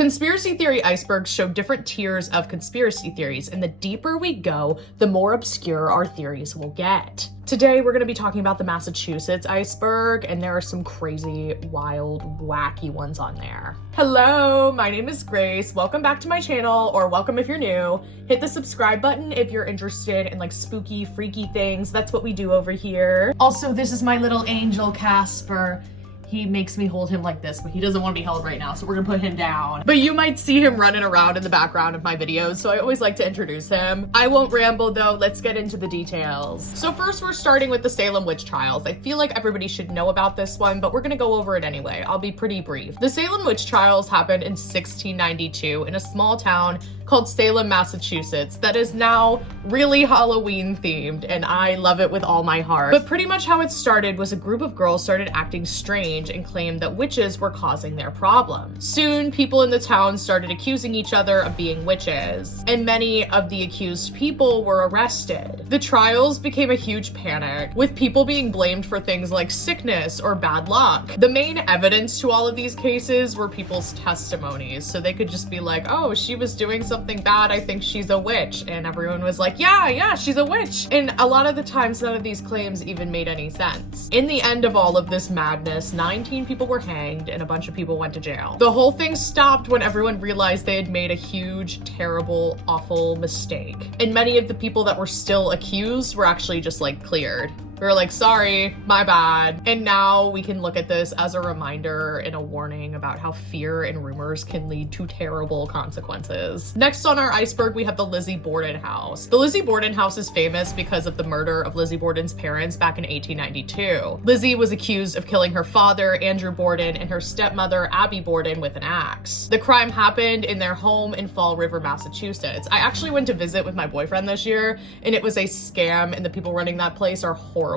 Conspiracy theory icebergs show different tiers of conspiracy theories, and the deeper we go, the more obscure our theories will get. Today, we're going to be talking about the Massachusetts iceberg, and there are some crazy, wild, wacky ones on there. Hello, my name is Grace. Welcome back to my channel, or welcome if you're new. Hit the subscribe button if you're interested in like spooky, freaky things. That's what we do over here. Also, this is my little angel, Casper. He makes me hold him like this, but he doesn't want to be held right now, so we're gonna put him down. But you might see him running around in the background of my videos, so I always like to introduce him. I won't ramble though, let's get into the details. So first we're starting with the Salem witch trials. I feel like everybody should know about this one, but we're gonna go over it anyway. I'll be pretty brief. The Salem witch trials happened in 1692 in a small town called Salem, Massachusetts, that is now really Halloween themed, and I love it with all my heart. But pretty much how it started was a group of girls started acting strange and claimed that witches were causing their problem. Soon, people in the town started accusing each other of being witches, and many of the accused people were arrested. The trials became a huge panic, with people being blamed for things like sickness or bad luck. The main evidence to all of these cases were people's testimonies, so they could just be like, oh, she was doing something bad, I think she's a witch, and everyone was like, yeah, she's a witch. And a lot of the times, none of these claims even made any sense. In the end of all of this madness, 19 people were hanged and a bunch of people went to jail. The whole thing stopped when everyone realized they had made a huge, terrible, awful mistake. And many of the people that were still accused were actually just like cleared. We were like, sorry, my bad. And now we can look at this as a reminder and a warning about how fear and rumors can lead to terrible consequences. Next on our iceberg, we have the Lizzy Bordon house. The Lizzy Bordon house is famous because of the murder of Lizzy Bordon's parents back in 1892. Lizzy was accused of killing her father, Andrew Bordon, and her stepmother, Abby Bordon, with an axe. The crime happened in their home in Fall River, Massachusetts. I actually went to visit with my boyfriend this year, and it was a scam, and the people running that place are horrible.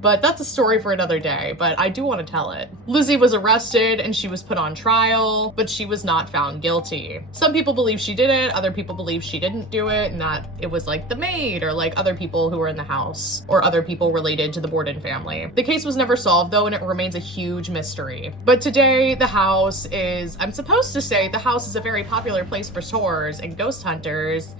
But that's a story for another day, but I do want to tell it. Lizzy was arrested and she was put on trial, but she was not found guilty. Some people believe she did it, other people believe she didn't do it, and that it was like the maid or like other people who were in the house or other people related to the Bordon family. The case was never solved though, and it remains a huge mystery. But today the house is, I'm supposed to say the house is a very popular place for tours and ghost hunters,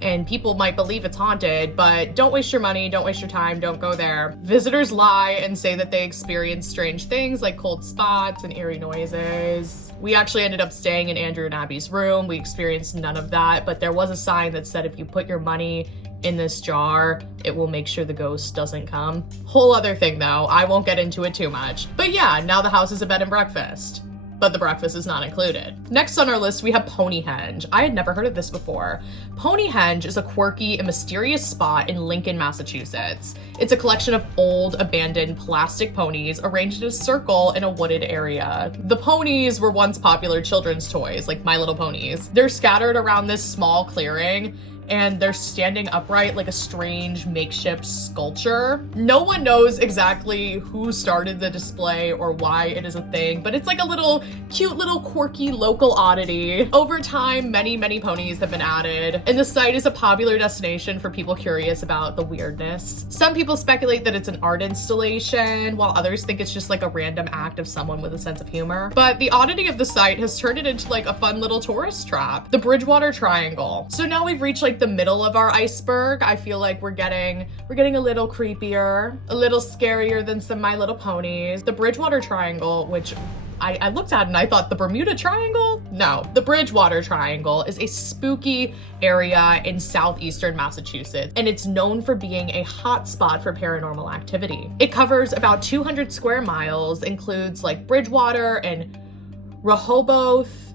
and people might believe it's haunted, but don't waste your money, don't waste your time, don't go there. Visitors lie and say that they experience strange things like cold spots and eerie noises. We actually ended up staying in Andrew and Abby's room. We experienced none of that, but there was a sign that said if you put your money in this jar, it will make sure the ghost doesn't come. Whole other thing though, I won't get into it too much. But yeah, now the house is a bed and breakfast, but the breakfast is not included. Next on our list, we have Ponyhenge. I had never heard of this before. Ponyhenge is a quirky and mysterious spot in Lincoln, Massachusetts. It's a collection of old, abandoned plastic ponies arranged in a circle in a wooded area. The ponies were once popular children's toys, like My Little Ponies. They're scattered around this small clearing, and they're standing upright like a strange makeshift sculpture. No one knows exactly who started the display or why it is a thing, but it's like a little cute little quirky local oddity. Over time, many ponies have been added, and the site is a popular destination for people curious about the weirdness. Some people speculate that it's an art installation, while others think it's just like a random act of someone with a sense of humor. But the oddity of the site has turned it into like a fun little tourist trap. The Bridgewater Triangle. So now we've reached like the middle of our iceberg. I feel like we're getting a little creepier, a little scarier than some My Little Ponies. The Bridgewater Triangle, which I looked at and I thought the Bermuda Triangle? No, the Bridgewater Triangle is a spooky area in southeastern Massachusetts, and it's known for being a hotspot for paranormal activity. It covers about 200 square miles, includes like Bridgewater and Rehoboth,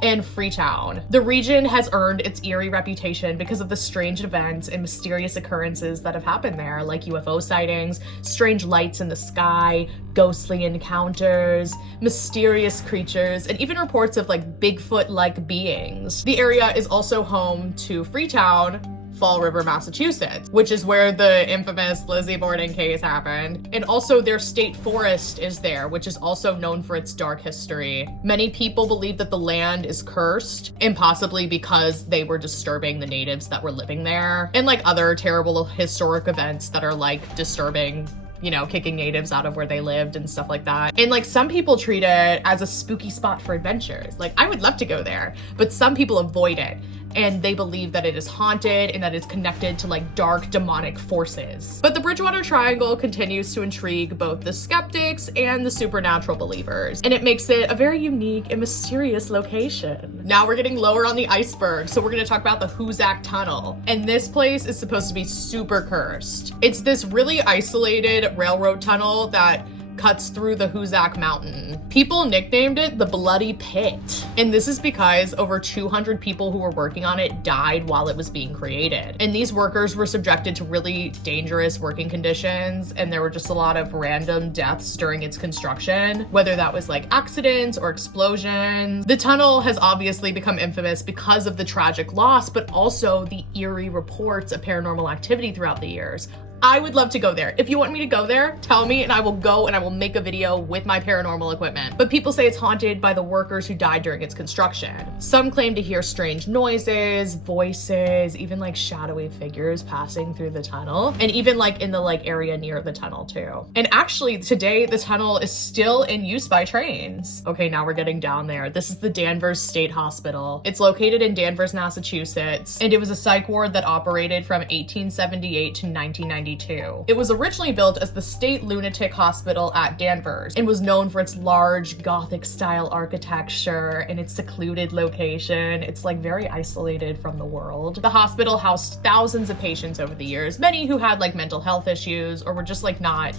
and Freetown. The region has earned its eerie reputation because of the strange events and mysterious occurrences that have happened there, like UFO sightings, strange lights in the sky, ghostly encounters, mysterious creatures, and even reports of like Bigfoot-like beings. The area is also home to Freetown, Fall River, Massachusetts, which is where the infamous Lizzy Bordon case happened. And also their state forest is there, which is also known for its dark history. Many people believe that the land is cursed, and possibly because they were disturbing the natives that were living there, and like other terrible historic events that are like disturbing you know, kicking natives out of where they lived and stuff like that. And like some people treat it as a spooky spot for adventures. Like I would love to go there, but some people avoid it. And they believe that it is haunted and that it's connected to like dark demonic forces. But the Bridgewater Triangle continues to intrigue both the skeptics and the supernatural believers, and it makes it a very unique and mysterious location. Now we're getting lower on the iceberg, so we're gonna talk about the Hosaac Tunnel. And this place is supposed to be super cursed. It's this really isolated railroad tunnel that cuts through the Hosaac Mountain. People nicknamed it the Bloody Pit. And this is because over 200 people who were working on it died while it was being created. And these workers were subjected to really dangerous working conditions, and there were just a lot of random deaths during its construction, whether that was like accidents or explosions. The tunnel has obviously become infamous because of the tragic loss, but also the eerie reports of paranormal activity throughout the years. I would love to go there. If you want me to go there, tell me and I will go and I will make a video with my paranormal equipment. But people say it's haunted by the workers who died during its construction. Some claim to hear strange noises, voices, even like shadowy figures passing through the tunnel, and even like in the like area near the tunnel too. And actually today the tunnel is still in use by trains. Okay, now we're getting down there. This is the Danvers State Hospital. It's located in Danvers, Massachusetts, and it was a psych ward that operated from 1878 to 1992. It was originally built as the State Lunatic Hospital at Danvers and was known for its large Gothic style architecture and its secluded location. It's like very isolated from the world. The hospital housed thousands of patients over the years, many who had like mental health issues or were just like not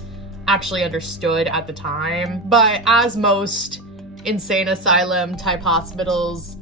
actually understood at the time. But as most insane asylum type hospitals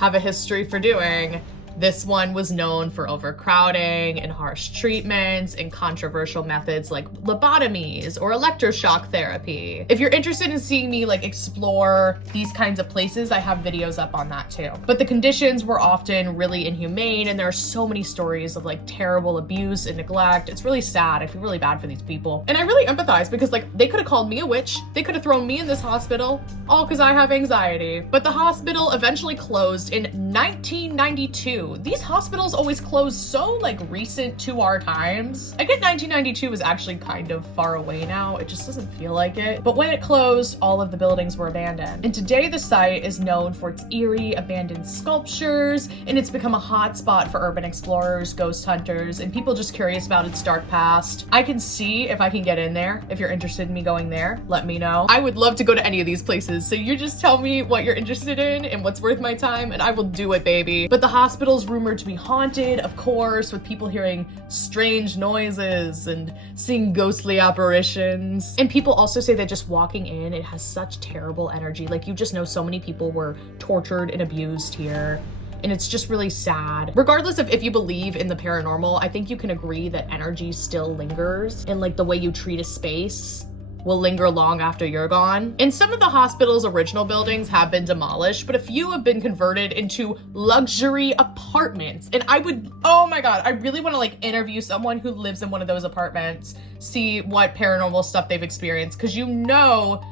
have a history for doing, this one was known for overcrowding and harsh treatments and controversial methods like lobotomies or electroshock therapy. If you're interested in seeing me like explore these kinds of places, I have videos up on that too. But the conditions were often really inhumane, and there are so many stories of like terrible abuse and neglect. It's really sad. I feel really bad for these people. And I really empathize because like they could have called me a witch. They could have thrown me in this hospital, all because I have anxiety. But the hospital eventually closed in 1992. These hospitals always close so like recent to our times. I get 1992 is actually kind of far away now. It just doesn't feel like it. But when it closed, all of the buildings were abandoned. And today the site is known for its eerie abandoned sculptures, and it's become a hot spot for urban explorers, ghost hunters, and people just curious about its dark past. I can see if I can get in there. If you're interested in me going there, let me know. I would love to go to any of these places. So you just tell me what you're interested in and what's worth my time, and I will do it, baby. But the hospital's rumored to be haunted, of course, with people hearing strange noises and seeing ghostly apparitions. And people also say that just walking in, it has such terrible energy. Like you just know so many people were tortured and abused here. And it's just really sad. Regardless of if you believe in the paranormal, I think you can agree that energy still lingers, and like the way you treat a space will linger long after you're gone. And some of the hospital's original buildings have been demolished, but a few have been converted into luxury apartments. And I would, oh my God, I really want to like interview someone who lives in one of those apartments, see what paranormal stuff they've experienced, because you know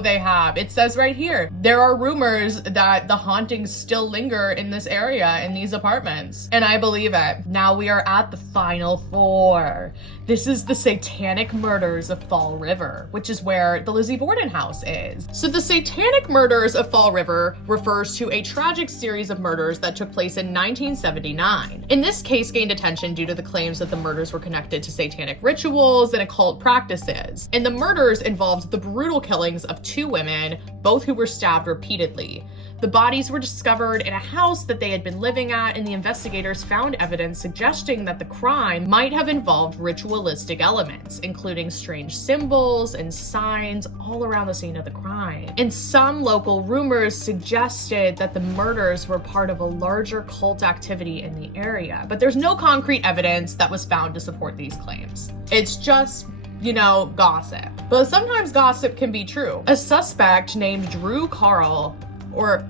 they have. It says right here, there are rumors that the hauntings still linger in this area, in these apartments. And I believe it. Now we are at the final four. This is the Satanic murders of Fall River, which is where the Lizzy Bordon house is. So the Satanic murders of Fall River refers to a tragic series of murders that took place in 1979. And this case gained attention due to the claims that the murders were connected to satanic rituals and occult practices. And the murders involved the brutal killings of two women, both who were stabbed repeatedly. The bodies were discovered in a house that they had been living at, and the investigators found evidence suggesting that the crime might have involved ritualistic elements, including strange symbols and signs all around the scene of the crime. And some local rumors suggested that the murders were part of a larger cult activity in the area, but there's no concrete evidence that was found to support these claims. It's just, you know, gossip. But sometimes gossip can be true. A suspect named Drew Carl, or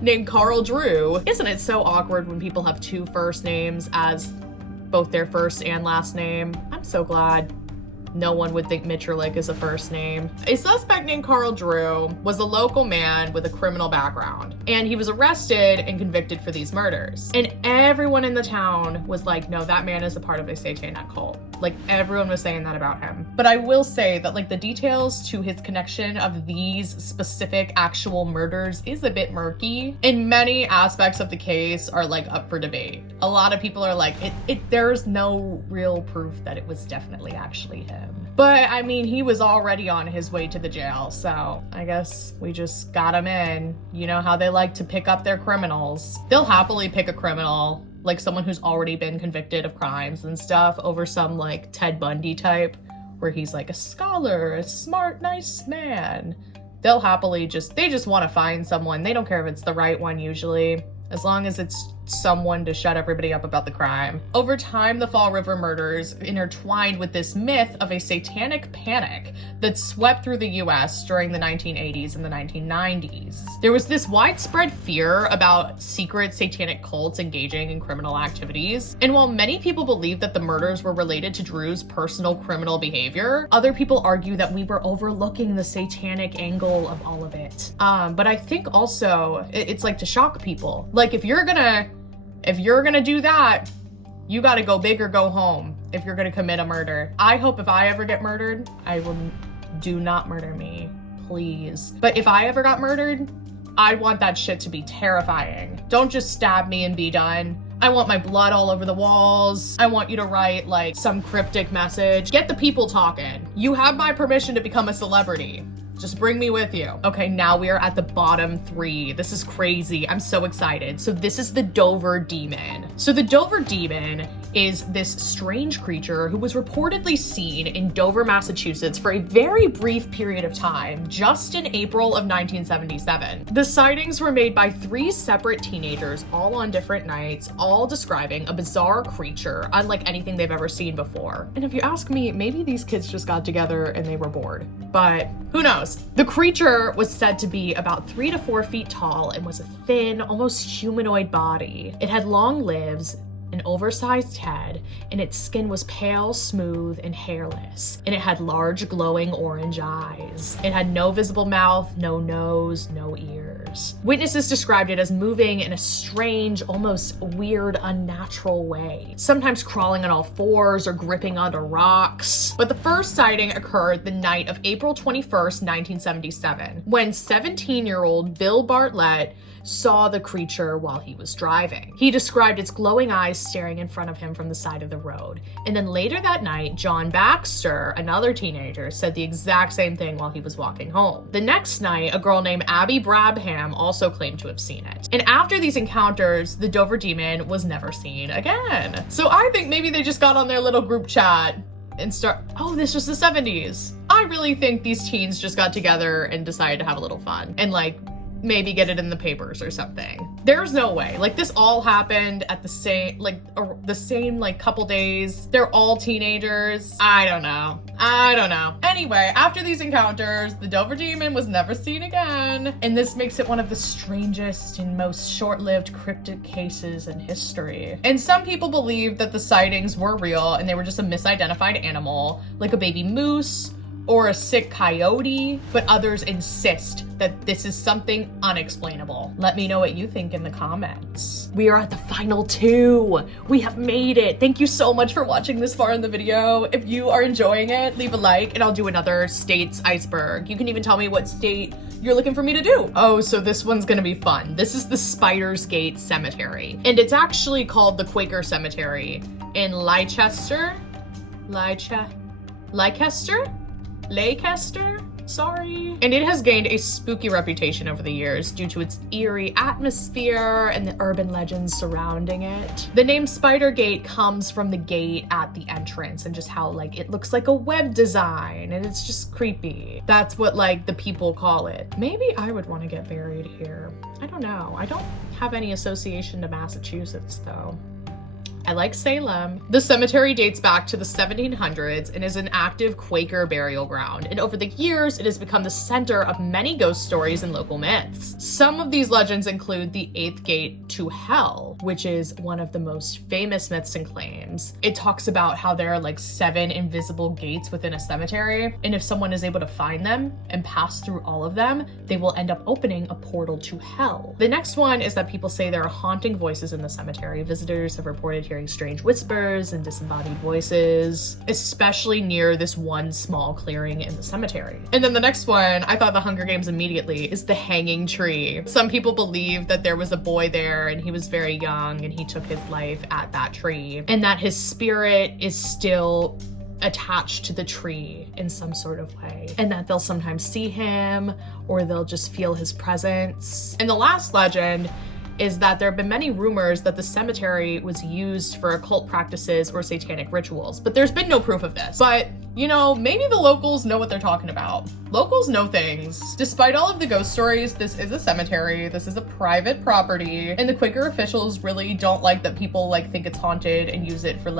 named Carl Drew. Isn't it so awkward when people have two first names as both their first and last name? I'm so glad no one would think Mitralik is a first name. A suspect named Carl Drew was a local man with a criminal background, and he was arrested and convicted for these murders. And everyone in the town was like, no, that man is a part of a satanic cult. Like, everyone was saying that about him. But I will say that, like, the details to his connection of these specific actual murders is a bit murky, and many aspects of the case are, like, up for debate. A lot of people are like, there's no real proof that it was definitely actually him. But, I mean, he was already on his way to the jail, so I guess we just got him in. You know how they like to pick up their criminals. They'll happily pick a criminal, like someone who's already been convicted of crimes and stuff, over some, like, Ted Bundy type, where he's, like, a scholar, a smart, nice man. They'll happily they just want to find someone. They don't care if it's the right one, usually, as long as it's someone to shut everybody up about the crime. Over time, the Fall River murders intertwined with this myth of a satanic panic that swept through the US during the 1980s and the 1990s. There was this widespread fear about secret satanic cults engaging in criminal activities. And while many people believe that the murders were related to Drew's personal criminal behavior, other people argue that we were overlooking the satanic angle of all of it. But I think also it's like to shock people. Like, if you're gonna do that, you gotta go big or go home if you're gonna commit a murder. I hope if I ever get murdered, do not murder me, please. But if I ever got murdered, I want that shit to be terrifying. Don't just stab me and be done. I want my blood all over the walls. I want you to write, like, some cryptic message. Get the people talking. You have my permission to become a celebrity. Just bring me with you. Okay, now we are at the bottom 3. This is crazy. I'm so excited. So this is the Dover Demon. So the Dover Demon is this strange creature who was reportedly seen in Dover, Massachusetts for a very brief period of time, just in April of 1977. The sightings were made by 3 separate teenagers, all on different nights, all describing a bizarre creature unlike anything they've ever seen before. And if you ask me, maybe these kids just got together and they were bored. But who knows? The creature was said to be about 3 to 4 feet tall and was a thin, almost humanoid body. It had long limbs, an oversized head, and its skin was pale, smooth, and hairless. And it had large, glowing orange eyes. It had no visible mouth, no nose, no ears. Witnesses described it as moving in a strange, almost weird, unnatural way, sometimes crawling on all 4s or gripping onto rocks. But the first sighting occurred the night of April 21st, 1977, when 17-year-old Bill Bartlett saw the creature while he was driving. He described its glowing eyes staring in front of him from the side of the road. And then later that night, John Baxter, another teenager, said the exact same thing while he was walking home. The next night, a girl named Abby Brabham also claimed to have seen it. And after these encounters, the Dover Demon was never seen again. So I think maybe they just got on their little group chat and oh, this was the 70s. I really think these teens just got together and decided to have a little fun and, like, maybe get it in the papers or something. There's no way. Like, this all happened at the same couple days. They're all teenagers. I don't know. Anyway, after these encounters, the Dover Demon was never seen again. And this makes it one of the strangest and most short-lived cryptid cases in history. And some people believe that the sightings were real and they were just a misidentified animal, like a baby moose or a sick coyote, but others insist that this is something unexplainable. Let me know what you think in the comments. We are at the final 2. We have made it. Thank you so much for watching this far in the video. If you are enjoying it, leave a like and I'll do another state's iceberg. You can even tell me what state you're looking for me to do. Oh, so this one's gonna be fun. This is the Spiders Gate Cemetery, and it's actually called the Quaker Cemetery in Leicester? Sorry. And it has gained a spooky reputation over the years due to its eerie atmosphere and the urban legends surrounding it. The name Spider Gate comes from the gate at the entrance and just how, like, it looks like a web design and it's just creepy. That's what, like, the people call it. Maybe I would want to get buried here. I don't know. I don't have any association to Massachusetts though. I like Salem. The cemetery dates back to the 1700s and is an active Quaker burial ground. And over the years, it has become the center of many ghost stories and local myths. Some of these legends include the 8th gate to hell, which is one of the most famous myths and claims. It talks about how there are like 7 invisible gates within a cemetery. And if someone is able to find them and pass through all of them, they will end up opening a portal to hell. The next one is that people say there are haunting voices in the cemetery. Visitors have reported hearing hearing strange whispers and disembodied voices, especially near this one small clearing in the cemetery. And then the next one, I thought the Hunger Games immediately, is the hanging tree. Some people believe that there was a boy there and he was very young and he took his life at that tree, and that his spirit is still attached to the tree in some sort of way, and that they'll sometimes see him or they'll just feel his presence. And the last legend is that there have been many rumors that the cemetery was used for occult practices or satanic rituals, but there's been no proof of this. But, you know, maybe the locals know what they're talking about. Locals know things. Despite all of the ghost stories, this is a cemetery, this is a private property, and the Quaker officials really don't like that people think it's haunted and use it for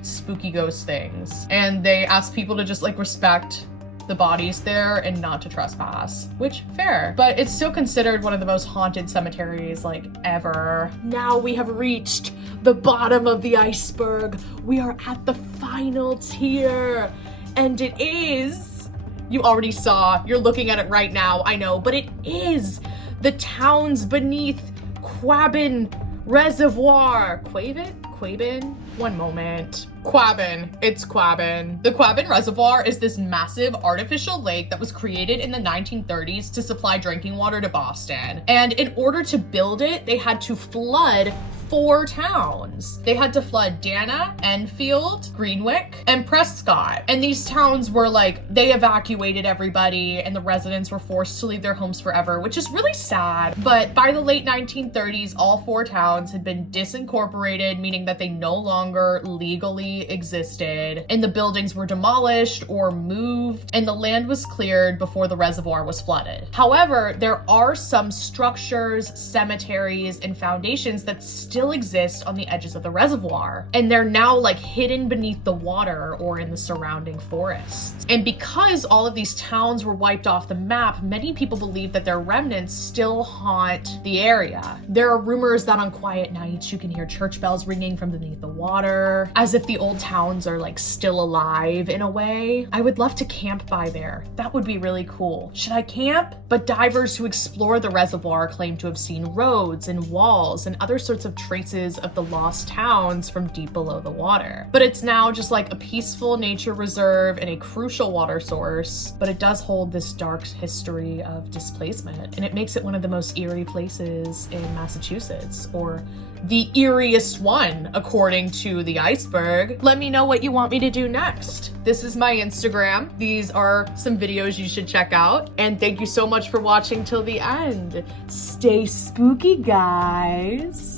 spooky ghost things. And they ask people to just respect the bodies there and not to trespass, which fair, but it's still considered one of the most haunted cemeteries ever. Now we have reached the bottom of the iceberg. We are at the final tier, and it is, you already saw, you're looking at it right now, I know, but it is the towns beneath Quabbin Reservoir. Quabbin? One moment. Quabbin. It's Quabbin. The Quabbin Reservoir is this massive artificial lake that was created in the 1930s to supply drinking water to Boston. And in order to build it, they had to flood 4 towns. They had to flood Dana, Enfield, Greenwich, and Prescott. And these towns were they evacuated everybody and the residents were forced to leave their homes forever, which is really sad. But by the late 1930s, all 4 towns had been disincorporated, meaning that they no longer legally existed, and the buildings were demolished or moved, and the land was cleared before the reservoir was flooded. However, there are some structures, cemeteries, and foundations that still exist on the edges of the reservoir, and they're now hidden beneath the water or in the surrounding forests. And because all of these towns were wiped off the map, many people believe that their remnants still haunt the area. There are rumors that on quiet nights you can hear church bells ringing from beneath the water, as if the old towns are still alive in a way. I would love to camp by there. That would be really cool. Should I camp? But divers who explore the reservoir claim to have seen roads and walls and other sorts of traces of the lost towns from deep below the water. But it's now just a peaceful nature reserve and a crucial water source, but it does hold this dark history of displacement, and it makes it one of the most eerie places in Massachusetts, or the eeriest one, according to the iceberg. Let me know what you want me to do next. This is my Instagram. These are some videos you should check out. And thank you so much for watching till the end. Stay spooky, guys.